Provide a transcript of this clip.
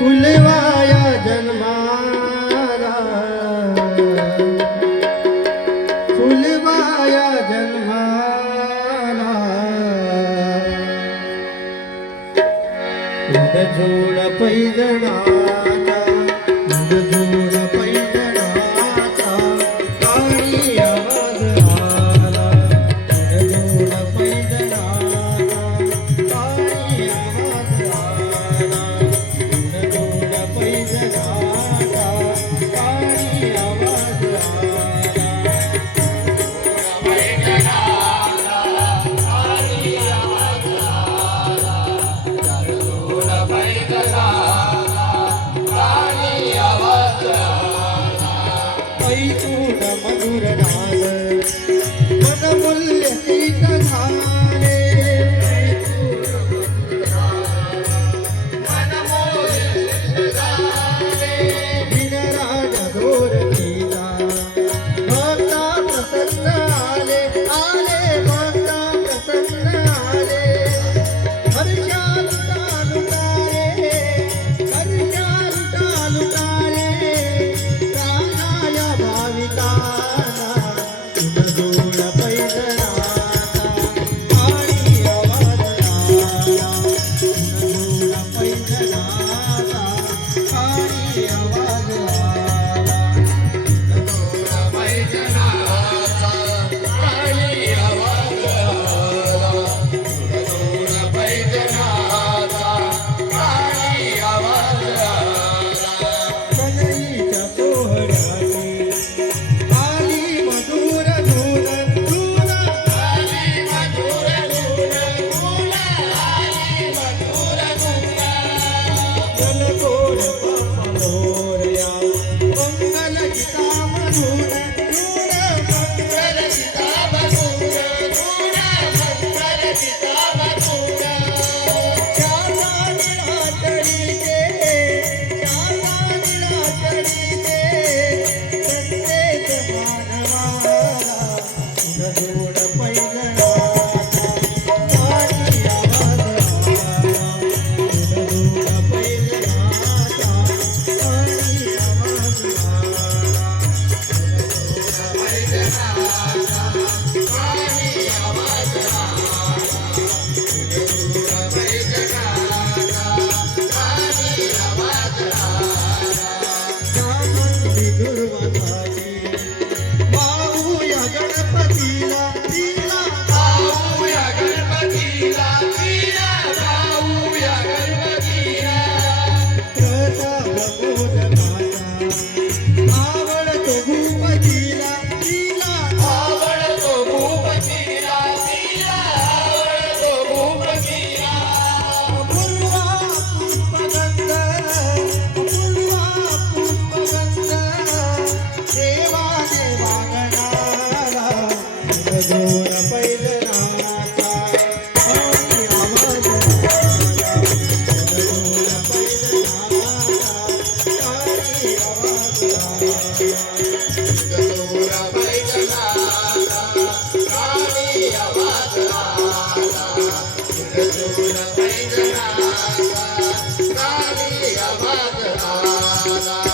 फुलवाया जन्माला फुलवाया जन्माला उडजोड पैजणाचा उडजोड पैजणाचा काळी आवाज आला उडजोड पैजणाचा काळी आवाज आला उडजोड पैजणाचा काळी आवाज ऐकून मधुर नाद मनमूल्य गीत झाले बिनराज दोरतीला भक्ता प्रसन्न आले आले भक्ता प्रसन्न आले हर्षालुटा लुटाले हर्षालुटा लुटाले उडजोड पैजणाचा काळी आवाज आला उडजोड पैजणाचा काळी आवाज आला उडजोड पैजणाचा काळी आवाज आला उडजोड पैजणाचा काळी आवाज आला कन्हईच्या सोहळ्याने आली मधुर धून धून आली मधुर धून धून आली मधुर धून जलगोड बापा मोरया मंगल गीता मधुर धून मंगल गीता मधुर धून मंगल गीता मधुर श्यामा निळाचळीचे श्यामा निळाचळीचे संदेश मानवाला उडजोड पैजणाचा काळी आवाज आला उडजोड पैजणाचा काळी आवाज आला उडजोड पैजणाचा काळी आवाज आला उडजोड पैजणाचा काळी आवाज आला जामंदी दुर्वासाची पाहूया गणपतीला तिला पाहूया गणपतीला तिला पाहूया गणपतीला प्रताप मोदकाचा आवडतो भूपतीला तिला आवडतो भूपतीला तिला आवडतो भूपतीला पूर्वा पुष्पगंध पूर्वा पुष्पगंध देवा देवा गणाला उडजोड पैजणाचा काळी आवाज आला उडजोड पैजणाचा काळी आवाज आला उडजोड पैजणाचा काळी आवाज आला उडजोड पैजणाचा काळी आवाज आला